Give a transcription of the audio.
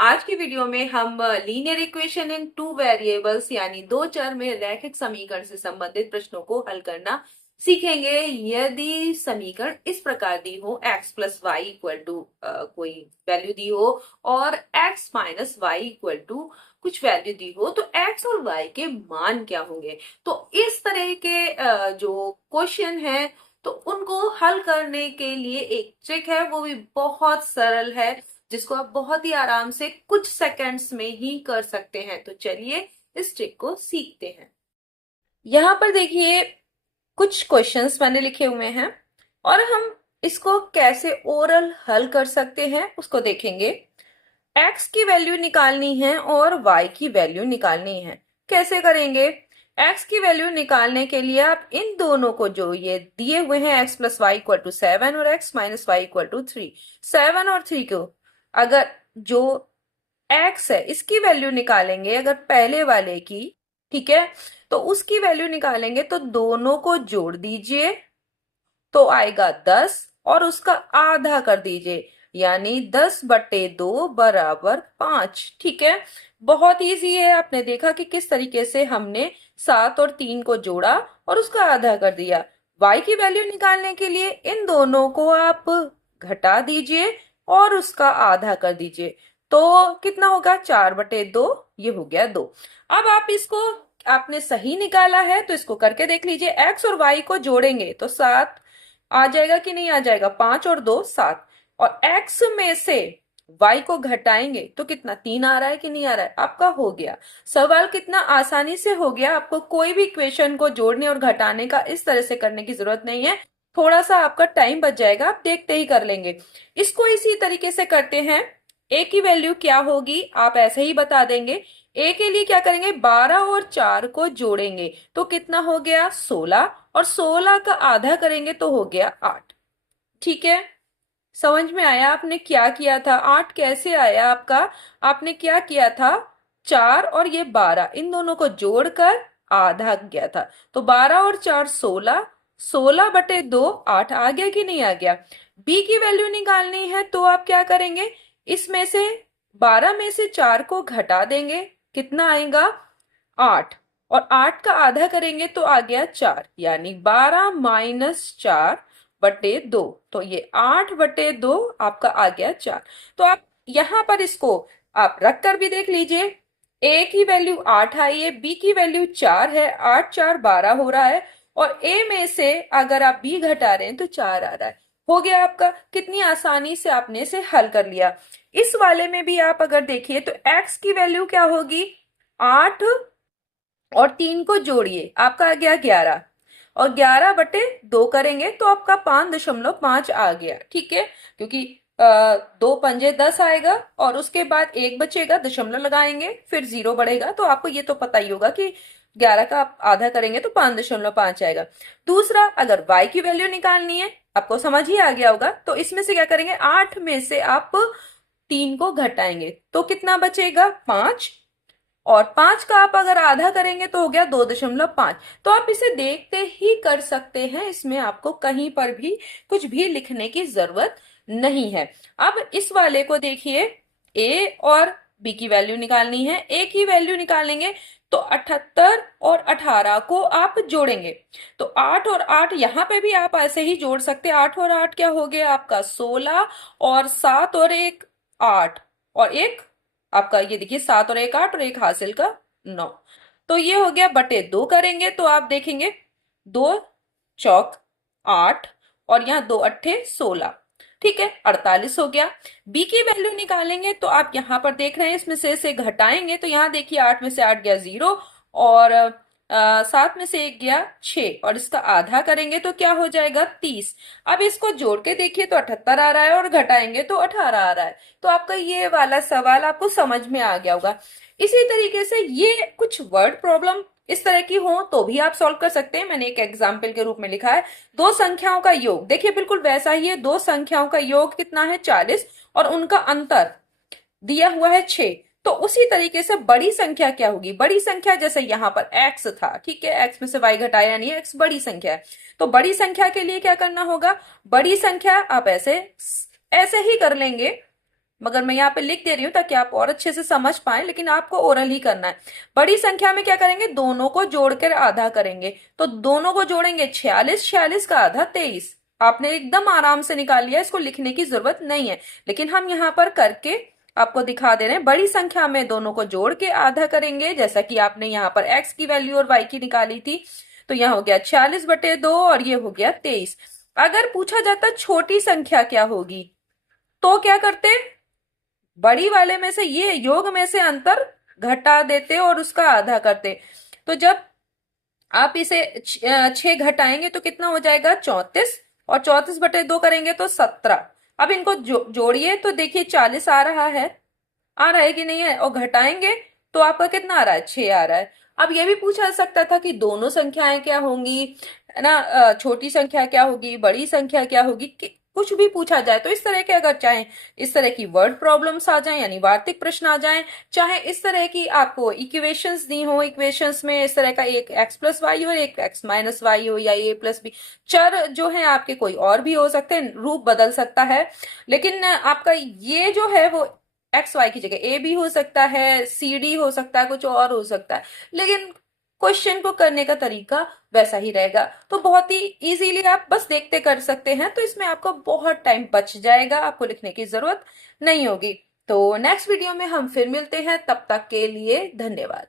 आज की वीडियो में हम linear equation in two variables यानी दो चर में रैखिक समीकरण से संबंधित प्रश्नों को हल करना सीखेंगे। यदि समीकरण इस प्रकार दी हो x plus Y equal to कोई वैल्यू दी हो और x minus Y equal to कुछ वैल्यू दी हो, तो x और y के मान क्या होंगे। तो इस तरह के जो क्वेश्चन है तो उनको हल करने के लिए एक ट्रिक है, वो भी बहुत सरल है, जिसको आप बहुत ही आराम से कुछ सेकंड्स में ही कर सकते हैं। तो चलिए इस ट्रिक को सीखते हैं। यहाँ पर देखिए कुछ क्वेश्चंस मैंने लिखे हुए हैं और हम इसको कैसे ओरल हल कर सकते हैं उसको देखेंगे। x की वैल्यू निकालनी है और y की वैल्यू निकालनी है। कैसे करेंगे? x की वैल्यू निकालने के लिए आप इन दोनों को, जो ये दिए हुए हैं x plus Y equal to 7 और x minus Y equal to 3, 7 और 3 को अगर जो x है इसकी वैल्यू निकालेंगे, अगर पहले वाले की, ठीक है, तो उसकी वैल्यू निकालेंगे तो दोनों को जोड़ दीजिए तो आएगा 10 और उसका आधा कर दीजिए यानी 10/2 बराबर 5। ठीक है, बहुत इजी है। आपने देखा कि किस तरीके से हमने 7 और 3 को जोड़ा और उसका आधा कर दिया। y की वैल्यू निकालने के लिए इन दोनों को आप घटा दीजिए और उसका आधा कर दीजिए तो कितना होगा? 4/2, ये हो गया 2। अब आप इसको, आपने सही निकाला है तो इसको करके देख लीजिए। x और y को जोड़ेंगे तो 7 आ जाएगा कि नहीं आ जाएगा? 5 और 2 7। और x में से y को घटाएंगे तो कितना? 3 आ रहा है कि नहीं आ रहा है? आपका हो गया। सवाल कितना आसानी से हो गया। आपको कोई भी इक्वेशन को जोड़ने और घटाने का इस तरह से करने की जरूरत नहीं है। थोड़ा सा आपका टाइम बच जाएगा, आप देखते ही कर लेंगे। इसको इसी तरीके से करते हैं। a की वैल्यू क्या होगी आप ऐसे ही बता देंगे। a के लिए क्या करेंगे? 12 और 4 को जोड़ेंगे तो कितना हो गया? 16 और 16 का आधा करेंगे तो हो गया 8। ठीक है, समझ में आया आपने क्या किया था? 8 कैसे आया आपका? आपने क्या किया था? 4 और ये 12 इन दोनों को जोड़कर आधा गया था तो 12 और 4 16, 16/2 8 आ गया कि नहीं आ गया? b की वैल्यू निकालनी है तो आप क्या करेंगे? इसमें से 12 में से 4 को घटा देंगे, कितना आएगा? 8। और 8 का आधा करेंगे तो आ गया 4 यानी 12 माइनस 4/2। तो ये 8/2 आपका आ गया 4। तो आप यहां पर इसको आप रख कर भी देख लीजिए। a की वैल्यू 8 आई है, b की वैल्यू 4 है, 8 4 12 हो रहा है और a में से अगर आप b घटा रहे हैं तो 4 आ रहा है। हो गया आपका। कितनी आसानी से आपने इसे हल कर लिया। इस वाले में भी आप अगर देखिए तो x की वैल्यू क्या होगी? 8 और 3 को जोड़िए, आपका आ गया 11 और 11/2 करेंगे तो आपका 5.5 आ गया। ठीक है, क्योंकि 2 पंजे 10 आएगा और उसके बाद एक बचेगा, दशमलव लगाएंगे, फिर 0 बढ़ेगा। तो आपको ये तो पता ही होगा कि 11 का आप आधा करेंगे तो 5.5 आएगा। दूसरा, अगर y की वैल्यू निकालनी है, आपको समझ ही आ गया होगा, तो इसमें से क्या करेंगे? 8 में से आप 3 को घटाएंगे तो कितना बचेगा? 5 और 5 का आप अगर आधा करेंगे तो हो गया 2.5। तो आप इसे देखते ही कर सकते हैं, इसमें आपको कहीं पर भी कुछ भी लिखने की जरूरत नहीं है। अब इस वाले को देखिए, a और b की वैल्यू निकालनी है। a की वैल्यू निकालेंगे तो 78 और 18 को आप जोड़ेंगे तो 8 और 8 यहां पे भी आप ऐसे ही जोड़ सकते हैं। 8 और 8 क्या हो गया आपका? 16 और 7 और 1 8 और एक आपका, ये देखिए 7 और 1 8 और एक हासिल का 9। तो ये हो गया /2 करेंगे तो आप देखेंगे 2 चौक 8 और यहाँ 2 अट्ठे 16। ठीक है, 48 हो गया। b की वैल्यू निकालेंगे तो आप यहाँ पर देख रहे हैं इसमें से घटाएंगे तो यहाँ देखिए 8 में से 8 गया 0 और 7 में से 1 गया 6 और इसका आधा करेंगे तो क्या हो जाएगा? 30। अब इसको जोड़ के देखिए तो 78 आ रहा है और घटाएंगे तो 18 आ रहा है। तो आपका ये वाला सवाल आपको समझ में आ गया होगा। इसी तरीके से ये कुछ वर्ड प्रॉब्लम इस तरह की हो तो भी आप सॉल्व कर सकते हैं। मैंने एक एग्जाम्पल के रूप में लिखा है, दो संख्याओं का योग। देखिए बिल्कुल वैसा ही है। दो संख्याओं का योग कितना है? 40 और उनका अंतर दिया हुआ है 6। तो उसी तरीके से बड़ी संख्या क्या होगी? बड़ी संख्या जैसे यहाँ पर x था, ठीक है, x में से y घटाया नहीं है, x बड़ी संख्या है। तो बड़ी संख्या के लिए क्या करना होगा? बड़ी संख्या आप ऐसे ऐसे ही कर लेंगे मगर मैं यहाँ पे लिख दे रही हूँ ताकि आप और अच्छे से समझ पाए, लेकिन आपको ओरल ही करना है। बड़ी संख्या में क्या करेंगे, दोनों को जोड़कर आधा करेंगे। तो दोनों को जोड़ेंगे 46, 46 का आधा 23। आपने एकदम आराम से निकाल लिया, इसको लिखने की जरूरत नहीं है, लेकिन हम यहाँ पर करके आपको दिखा दे रहे हैं। बड़ी संख्या में दोनों को जोड़ के आधा करेंगे, जैसा कि आपने यहाँ पर x की वैल्यू और y की निकाली थी। तो यहाँ हो गया 46/2 और ये हो गया 23। अगर पूछा जाता छोटी संख्या क्या होगी, तो क्या करते, बड़ी वाले में से ये योग में से अंतर घटा देते और उसका आधा करते। तो जब आप इसे 6 घटाएंगे तो कितना हो जाएगा 34, और 34/2 करेंगे तो 17। अब इनको जोड़िए तो देखिए 40 आ रहा है कि नहीं है, और घटाएंगे तो आपका कितना आ रहा है, 6 आ रहा है। अब ये भी पूछा जा सकता था कि दोनों संख्याएं क्या होंगी, है ना, छोटी संख्या क्या होगी, बड़ी संख्या क्या होगी, कुछ भी पूछा जाए। तो इस तरह के अगर चाहे इस तरह की वर्ड प्रॉब्लम्स आ जाएं, यानी वार्तिक प्रश्न आ जाएं, चाहे इस तरह की आपको इक्वेशंस दी हो, इक्वेशंस में इस तरह का एक x+y हो, एक x-y हो, या a+b, चर जो है आपके कोई और भी हो सकते हैं, रूप बदल सकता है, लेकिन आपका ये जो है वो एक्स वाई की जगह ए भी हो सकता है, सी डी हो सकता है, कुछ और हो सकता है, लेकिन क्वेश्चन को करने का तरीका वैसा ही रहेगा। तो बहुत ही इजीली आप बस देखते कर सकते हैं, तो इसमें आपको बहुत टाइम बच जाएगा, आपको लिखने की जरूरत नहीं होगी। तो नेक्स्ट वीडियो में हम फिर मिलते हैं, तब तक के लिए धन्यवाद।